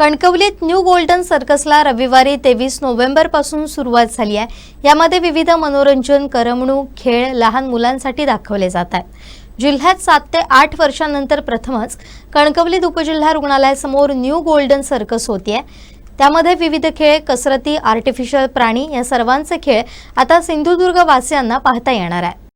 कणकवलीत new golden सर्कसला रविवारी 23 November पासून सुरुवात झाली आहे। यामध्ये विविध मनोरंजन, करमणूक, खेळ लहान मुलांसाठी दाखवले जातात। जिल्ह्यात 7 ते 8 वर्षांनंतर प्रथमच कणकवली उपजिल्हा रुग्णालयासमोर न्यू गोल्डन सर्कस होतीये। त्यामध्ये विविध खेळ, कसरती, आर्टिफिशियल प्राणी या सर्वांचे खेळ आता सिंधुदुर्ग वासियांना पाहता येणार आहे।